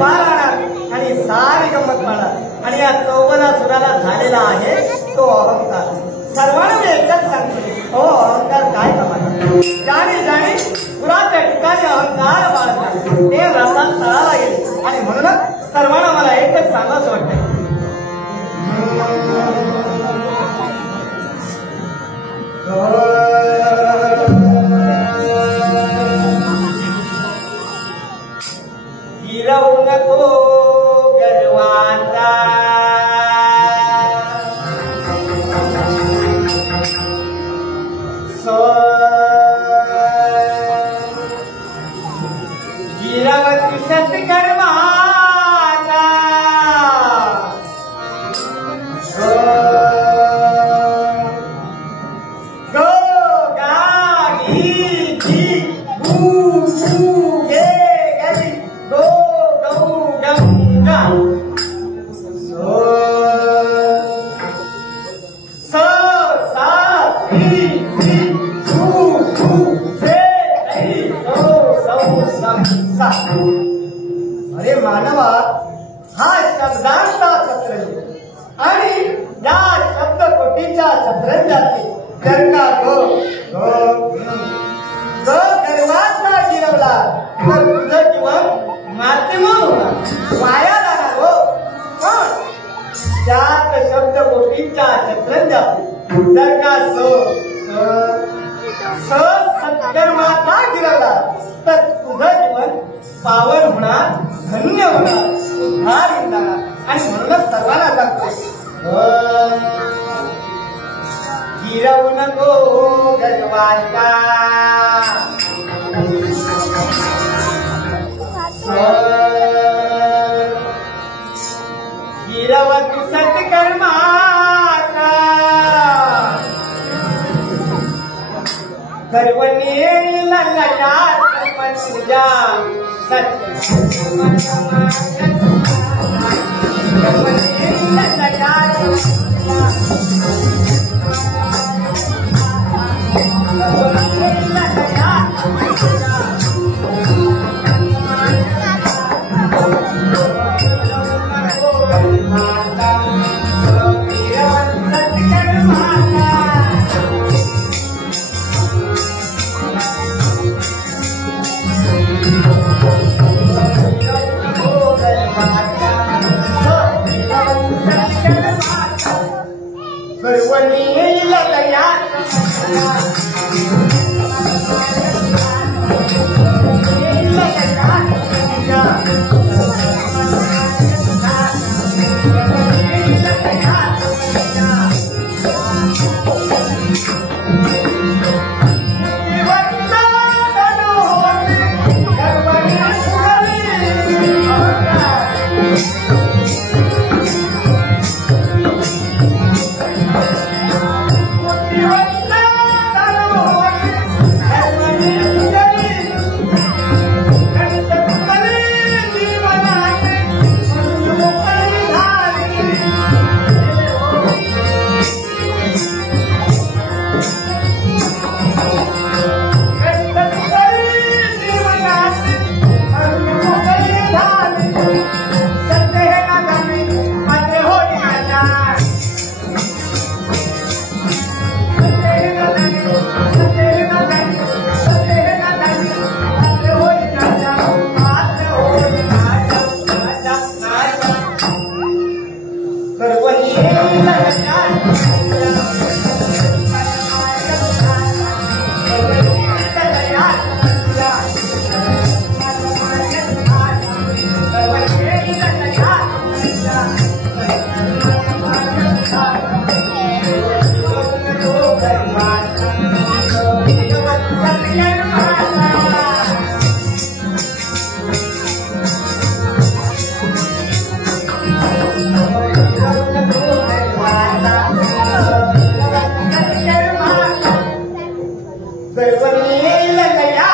पार आणणार आणि सारी गंमत पाळणार आणि या 14 सुराला झालेला आहे तो अहंकार. सर्वांना मी एकच सांगतो, हो अहंकार काय कमाला. ज्याने ज्याने पुराच्या ठिकाणी अहंकार बाळगला ते रसात तळाला गेले आणि म्हणूनच सर्वांना मला एकच सांगावंसं वाटतं. गिरवू नको गर्वाचा गिरवती सत्कर्माचा गो गा घी घी भू भू गे गरी गो गौ गंगा स सा धी धी भू भू से धी सो सौ सम सा. अरे मानवा, हा शब्दांचा शतरंज आणि या शब्दकोटीच्या शतरंजाचे जर का गो गर्वाचा गिरवला तर तुझं जीवन माध्यम होणार, वाया जाणार. हो पण त्यात शब्दकोटीच्या शतरंजात जर का सत्कर्माचा गिरवला तर तुझं जीवन पावन होणार, धन्य होणार, उद्धार होणार. आणि म्हणूनच सर्वांना सांगतो, गिरवू नको गर्वाचा गिरवती सत्कर्माचा गर्वने ललया समजा But when you look at that,